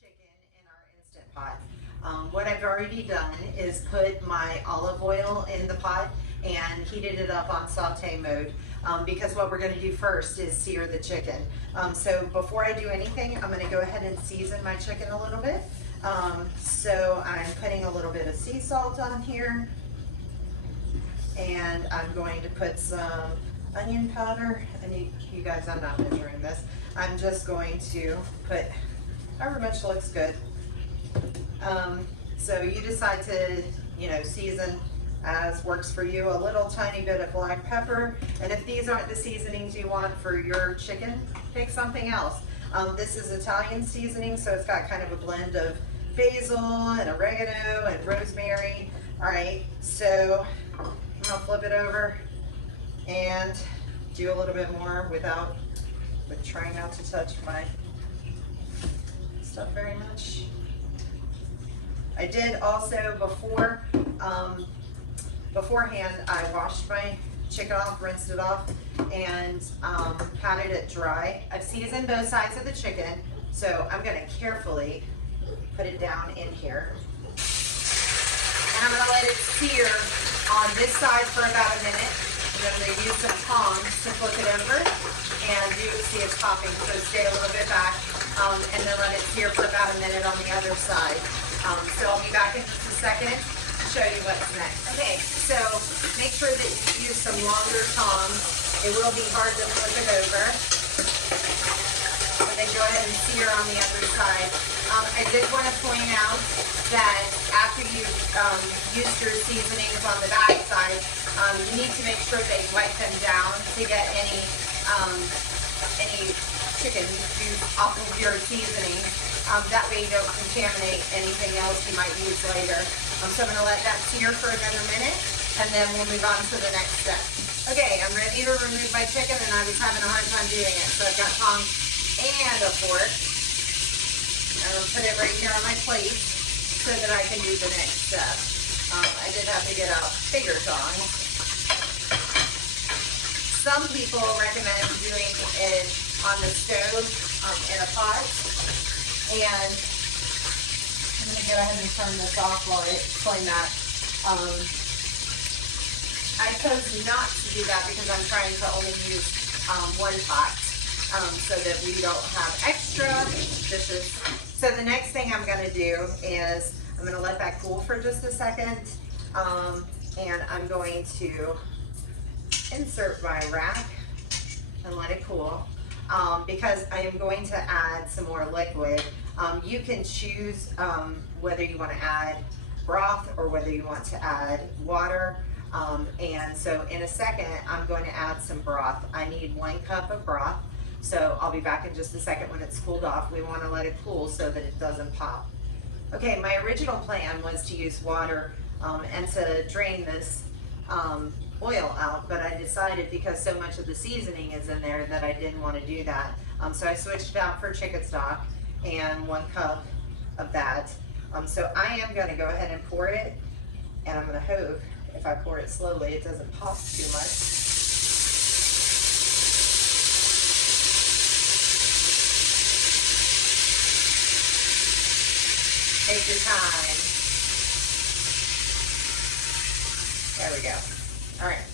chicken in our Instant Pot. What I've already done is put my olive oil in the pot and heated it up on saute mode because what we're going to do first is sear the chicken. So before I do anything, I'm going to go ahead and season my chicken a little bit. So I'm putting a little bit of sea salt on here, and I'm going to put some onion powder. And you guys, I'm not measuring this. I'm just going to put however much looks good. So you decide to, season as works for you. A little tiny bit of black pepper. And if these aren't the seasonings you want for your chicken, pick something else. This is Italian seasoning, so it's got kind of a blend of basil and oregano and rosemary. All right, so I'll flip it over and do a little bit more with trying not to touch my stuff very much. I did also beforehand, I washed my chicken off, rinsed it off, and patted it dry. I've seasoned both sides of the chicken, so I'm gonna carefully put it down in here. And I'm gonna let it sear on this side for about a minute. And then I'm gonna use some tongs to flip it over and see it's popping, so stay a little bit back, and then let it sear for about a minute on the other side. So I'll be back in just a second to show you what's next. Okay, so make sure that you use some longer tongs. It will be hard to flip it over. And then go ahead and sear on the other side. I did want to point out that after you've used your seasonings on the back side, you need to make sure that you wipe them down to get any chicken juice off of your seasoning. That way you don't contaminate anything else you might use later. So I'm going to let that sear for another minute, and then we'll move on to the next step. Okay, I'm ready to remove my chicken, and I was having a hard time doing it. So I've got tongs and a fork. I'm going to put it right here on my plate so that I can do the next step. I did have to get a bigger tong. Some people recommend doing it on the stove in a pot. And I'm going to go ahead and turn this off while I explain that. I chose not to do that because I'm trying to only use one pot so that we don't have extra dishes. So the next thing I'm going to do is I'm going to let that cool for just a second, and I'm going to insert my rack and let it cool. Because I am going to add some more liquid. You can choose whether you want to add broth or whether you want to add water. And so in a second, I'm going to add some broth. I need 1 cup of broth. So I'll be back in just a second when it's cooled off. We want to let it cool so that it doesn't pop. Okay, my original plan was to use water and to drain this oil out, but I decided because so much of the seasoning is in there that I didn't want to do that. So I switched it out for chicken stock and 1 cup of that. So I am going to go ahead and pour it, and I'm going to hope if I pour it slowly it doesn't pop too much. Take your time. There we go. All right,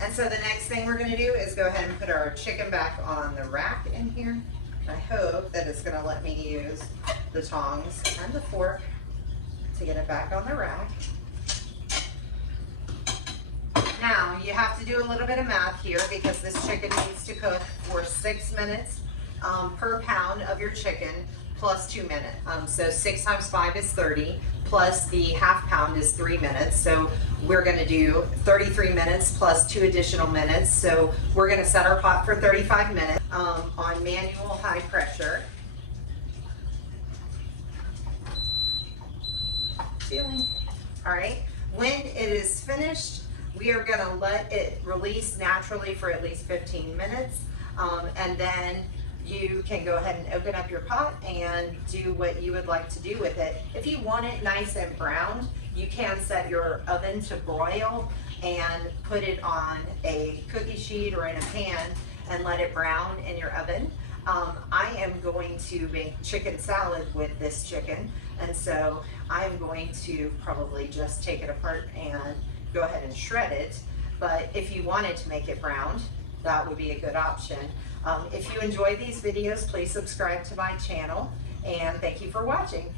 and so the next thing we're going to do is go ahead and put our chicken back on the rack in here. I hope that it's going to let me use the tongs and the fork to get it back on the rack. Now, you have to do a little bit of math here because this chicken needs to cook for 6 minutes per pound of your chicken plus 2 minutes. So 6 times 5 is 30. Plus the half pound is 3 minutes. So we're going to do 33 minutes plus 2 additional minutes. So we're going to set our pot for 35 minutes on manual high pressure. Feeling. All right. When it is finished, we are going to let it release naturally for at least 15 minutes. And then you can go ahead and open up your pot and do what you would like to do with it. If you want it nice and browned, you can set your oven to broil and put it on a cookie sheet or in a pan and let it brown in your oven. I am going to make chicken salad with this chicken, and so I'm going to probably just take it apart and go ahead and shred it. But if you wanted to make it browned, that would be a good option. If you enjoy these videos, please subscribe to my channel, and thank you for watching.